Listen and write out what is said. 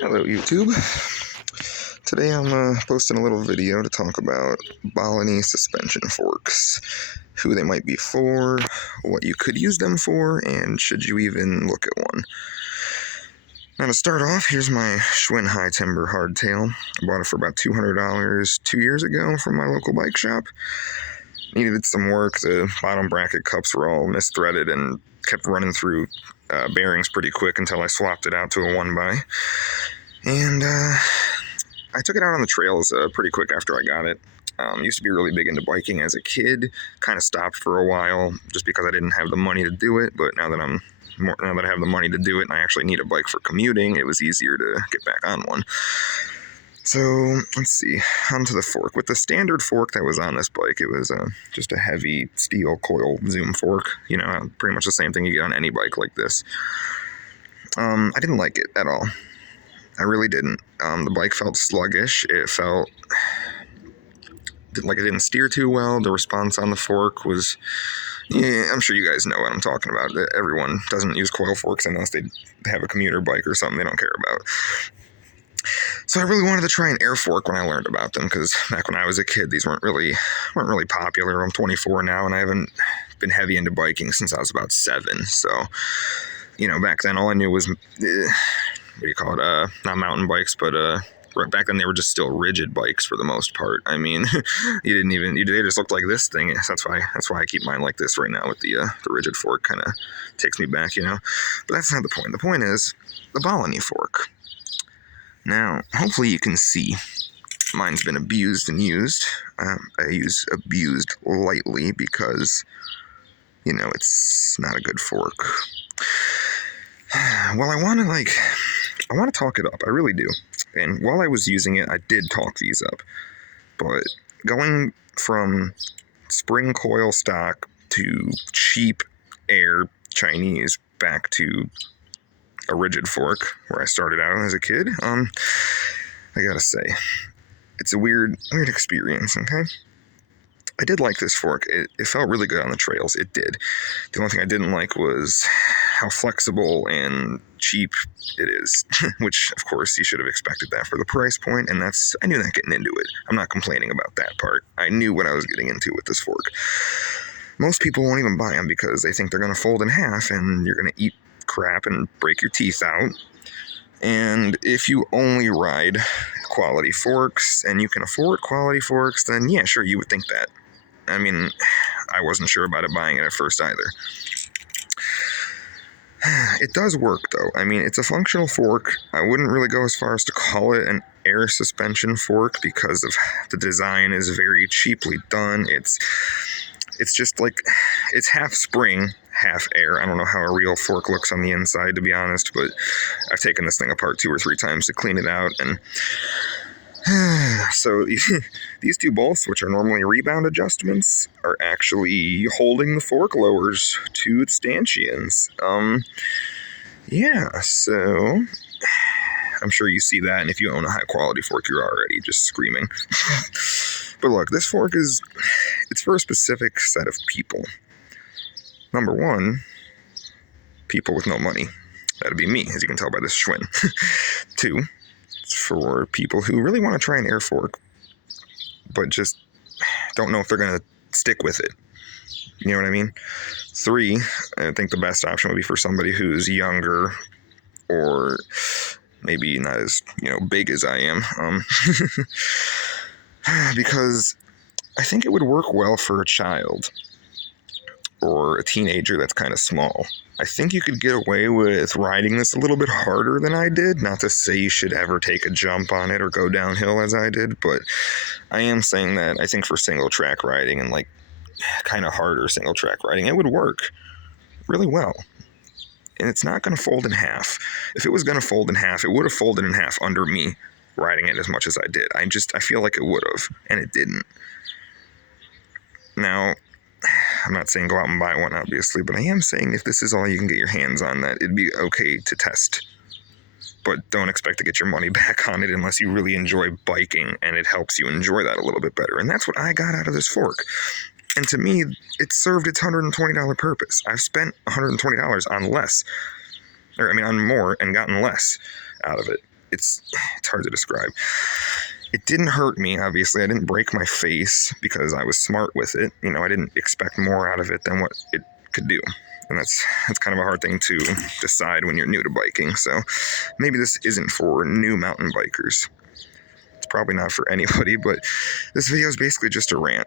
Hello YouTube. Today I'm posting a little video to talk about Bolany Suspension Forks, who they might be for, what you could use them for, and should you even look at one. Now to start off, here's my Schwinn High Timber Hardtail. I bought it for about $200 2 years ago from my local bike shop. Needed some work. The bottom bracket cups were all misthreaded and kept running through bearings pretty quick until I swapped it out to a 1x. And I took it out on the trails pretty quick after I got it. Used to be really big into biking as a kid. Kind of stopped for a while just because I didn't have the money to do it. But now that I have the money to do it and I actually need a bike for commuting, it was easier to get back on one. So let's see, onto the fork. With the standard fork that was on this bike, it was just a heavy steel coil zoom fork. You know, pretty much the same thing you get on any bike like this. I didn't like it at all. I really didn't. The bike felt sluggish. It felt like it didn't steer too well. The response on the fork was, yeah, I'm sure you guys know what I'm talking about. Everyone doesn't use coil forks unless they have a commuter bike or something they don't care about. So I really wanted to try an air fork when I learned about them, because back when I was a kid, these weren't really popular. I'm 24 now, and I haven't been heavy into biking since I was about 7. So, you know, back then all I knew was, what do you call it? Not mountain bikes, but right back then they were just still rigid bikes for the most part. I mean, they just looked like this thing. That's why I keep mine like this right now with the rigid fork. Kind of takes me back, you know. But that's not the point. The point is the Bolany fork. Now, hopefully you can see mine's been abused and used. I use abused lightly because, you know, it's not a good fork. Well, I want to talk it up. I really do. And while I was using it, I did talk these up. But going from spring coil stock to cheap air Chinese back to a rigid fork where I started out as a kid, I gotta say, it's a weird experience, okay? I did like this fork. It felt really good on the trails. It did. The only thing I didn't like was how flexible and cheap it is, which, of course, you should have expected that for the price point, and I knew that getting into it. I'm not complaining about that part. I knew what I was getting into with this fork. Most people won't even buy them because they think they're going to fold in half and you're going to eat crap and break your teeth out. And if you only ride quality forks and you can afford quality forks, then yeah, sure, you would think that. I mean, I wasn't sure about it buying it at first either. It does work though. I mean, it's a functional fork. I wouldn't really go as far as to call it an air suspension fork because of the design is very cheaply done. It's just like, it's half spring, half air. I don't know how a real fork looks on the inside, to be honest, but I've taken this thing apart 2 or 3 times to clean it out, and so these two bolts, which are normally rebound adjustments, are actually holding the fork lowers to the stanchions. Yeah, so I'm sure you see that, and if you own a high quality fork, you're already just screaming. But look, this fork it's for a specific set of people. Number one, people with no money. That'd be me, as you can tell by this Schwinn. 2, it's for people who really want to try an air fork, but just don't know if they're going to stick with it. You know what I mean? 3, I think the best option would be for somebody who's younger or maybe not as, big as I am. Because I think it would work well for a child or a teenager that's kind of small. I think you could get away with riding this a little bit harder than I did. Not to say you should ever take a jump on it or go downhill as I did, but I am saying that I think for single track riding and like kind of harder single track riding, it would work really well. And it's not going to fold in half. If it was going to fold in half, it would have folded in half under me riding it as much as I did. I feel like it would have, and it didn't. Now, I'm not saying go out and buy one, obviously, but I am saying if this is all you can get your hands on, that it'd be okay to test. But don't expect to get your money back on it unless you really enjoy biking, and it helps you enjoy that a little bit better. And that's what I got out of this fork. And to me, it served its $120 purpose. I've spent $120 on more and gotten less out of it. it's hard to describe. It didn't hurt me, obviously. I didn't break my face because I was smart with it. I didn't expect more out of it than what it could do. And that's kind of a hard thing to decide when you're new to biking. So maybe this isn't for new mountain bikers. It's probably not for anybody, but this video is basically just a rant.